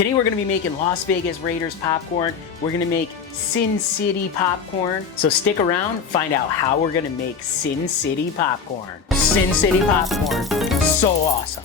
Today we're gonna be making Las Vegas Raiders popcorn. We're gonna make Sin City popcorn. So stick around, find out how we're gonna make Sin City popcorn. Sin City popcorn, so awesome.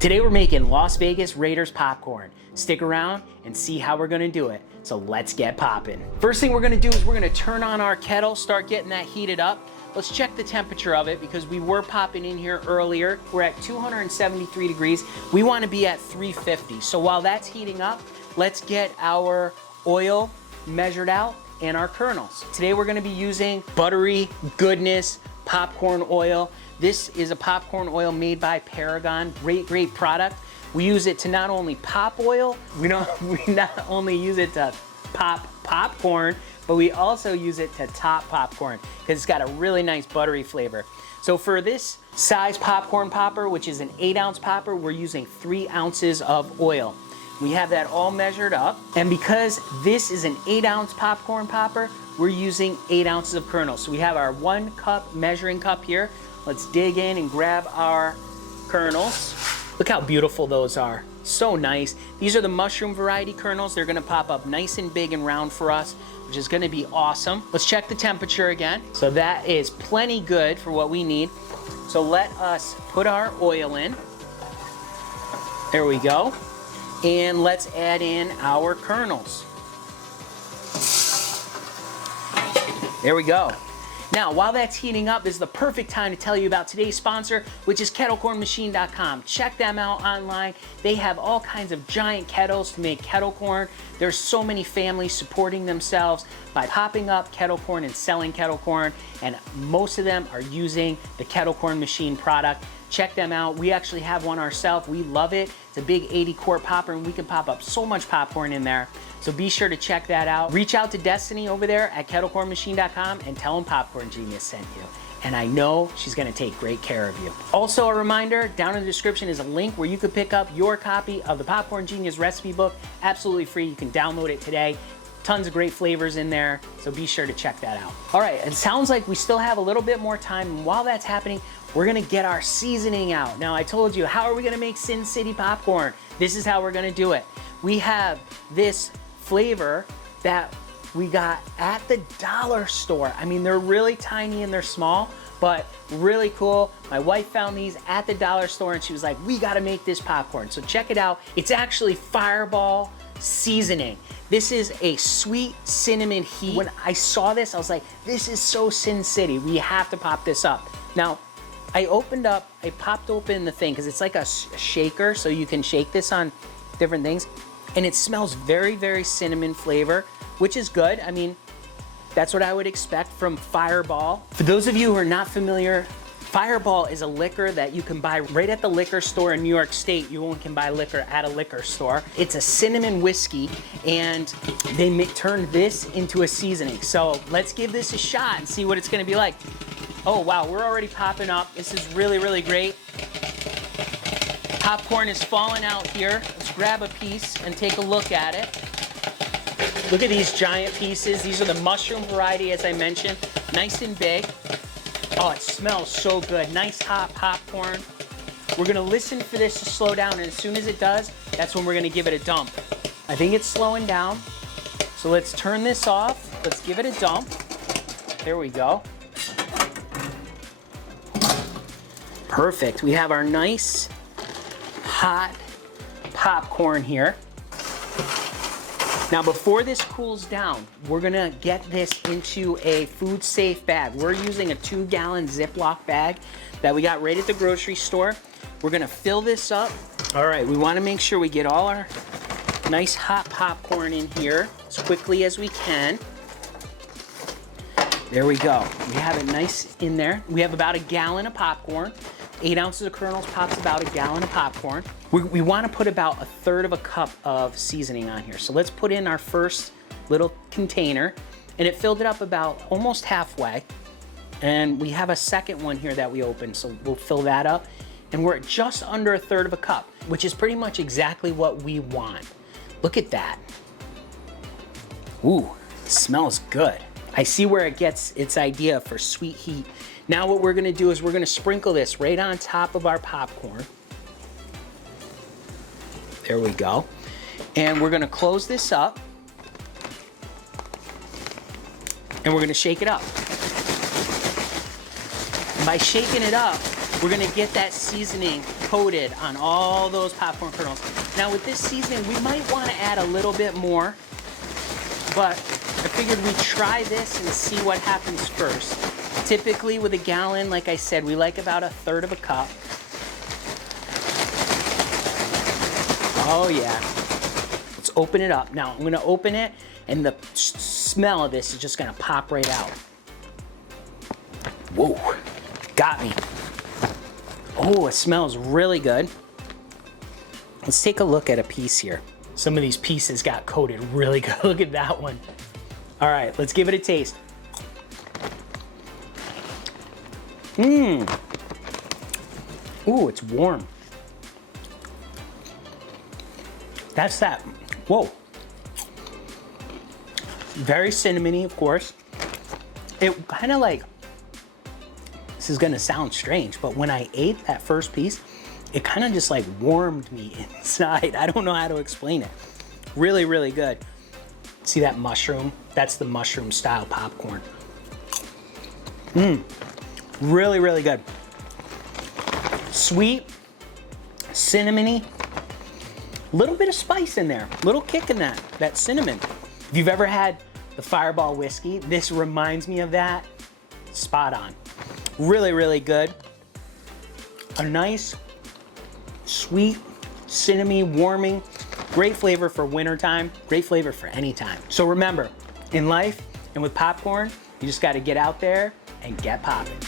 Today we're making Las Vegas Raiders popcorn. Stick around and see how we're gonna do it. So let's get popping. First thing we're gonna do is we're gonna turn on our kettle, start getting that heated up. Let's check the temperature of it because we were popping in here earlier. We're at 273 degrees. We wanna be at 350. So while that's heating up, let's get our oil measured out and our kernels. Today we're gonna be using Buttery Goodness popcorn oil. This is a popcorn oil made by Paragon. Great product. We use it to not only pop oil, we not only use it to pop popcorn, but we also use it to top popcorn because it's got a really nice buttery flavor. So for this size popcorn popper, which is an 8-ounce popper, we're using 3 ounces of oil. We have that all measured up. And because this is an 8-ounce popcorn popper, we're using 8 ounces of kernels. So we have our 1 cup measuring cup here. Let's dig in and grab our kernels. Look how beautiful those are. So nice. These are the mushroom variety kernels. They're gonna pop up nice and big and round for us, which is gonna be awesome. Let's check the temperature again. So that is plenty good for what we need. So let us put our oil in. There we go. And let's add in our kernels. There we go. Now, while that's heating up, this is the perfect time to tell you about today's sponsor, which is kettlecornmachine.com. Check them out online. They have all kinds of giant kettles to make kettle corn. There's so many families supporting themselves by popping up kettle corn and selling kettle corn, and most of them are using the Kettle Corn Machine product. Check them out. We actually have one ourselves. We love it. It's a big 80-quart popper, and we can pop up so much popcorn in there. So be sure to check that out. Reach out to Destiny over there at kettlecornmachine.com and tell them Popcorn Genius sent you. And I know she's gonna take great care of you. Also a reminder, down in the description is a link where you can pick up your copy of the Popcorn Genius recipe book, absolutely free. You can download it today. Tons of great flavors in there, so be sure to check that out. All right, it sounds like we still have a little bit more time, and while that's happening, we're gonna get our seasoning out. Now, I told you, how are we gonna make Sin City popcorn? This is how we're gonna do it. We have this flavor that we got at the dollar store. I mean, they're really tiny and they're small, but really cool. My wife found these at the dollar store and she was like, we gotta make this popcorn. So check it out. It's actually Fireball seasoning. This is a sweet cinnamon heat. When I saw this, I was like, this is so Sin City. We have to pop this up. Now, I popped open the thing because it's like a shaker, so you can shake this on different things. And it smells very cinnamon flavor, which is good. I mean, that's what I would expect from Fireball. For those of you who are not familiar, Fireball is a liquor that you can buy right at the liquor store in New York State. You only can buy liquor at a liquor store. It's a cinnamon whiskey, and they turned this into a seasoning. So let's give this a shot and see what it's gonna be like. Oh wow, we're already popping up. This is really great. Popcorn is falling out here. Let's grab a piece and take a look at it. Look at these giant pieces. These are the mushroom variety, as I mentioned. Nice and big. Oh, it smells so good. Nice hot popcorn. We're gonna listen for this to slow down, and as soon as it does, that's when we're gonna give it a dump. I think it's slowing down. So let's turn this off. Let's give it a dump. There we go. Perfect. We have our nice hot popcorn here. Now before this cools down, we're gonna get this into a food safe bag. We're using a 2-gallon Ziploc bag that we got right at the grocery store. We're gonna fill this up. All right, we wanna make sure we get all our nice hot popcorn in here as quickly as we can. There we go. We have it nice in there. We have about 1 gallon of popcorn. 8 ounces of kernels pops about 1 gallon of popcorn. We want to put about 1/3 of a cup of seasoning on here. So let's put in our first little container, and it filled it up about almost halfway. And we have a second one here that we opened, so we'll fill that up. And we're at just under 1/3 of a cup, which is pretty much exactly what we want. Look at that. Ooh, it smells good. I see where it gets its idea for sweet heat. Now what we're gonna do is we're gonna sprinkle this right on top of our popcorn. There we go. And we're gonna close this up. And we're gonna shake it up. And by shaking it up, we're gonna get that seasoning coated on all those popcorn kernels. Now with this seasoning, we might wanna add a little bit more, but I figured we'd try this and see what happens first. Typically with a gallon, like I said, we like about 1/3 of a cup. Oh yeah. Let's open it up. Now I'm gonna open it and the smell of this is just gonna pop right out. Whoa, got me. Oh, it smells really good. Let's take a look at a piece here. Some of these pieces got coated really good. Look at that one. All right, let's give it a taste. Mmm. Ooh, it's warm. That's that. Whoa. Very cinnamony, of course. It kind of like, this is gonna sound strange, but when I ate that first piece, it kind of just like warmed me inside. I don't know how to explain it. Really, really good. See that mushroom? That's the mushroom style popcorn. Mmm. Really, really good. Sweet, cinnamony, little bit of spice in there, little kick in that cinnamon. If you've ever had the Fireball whiskey, this reminds me of that. Spot on. Really, really good. A nice, sweet, cinnamony, warming, great flavor for wintertime, great flavor for any time. So remember, in life and with popcorn, you just gotta get out there and get popping.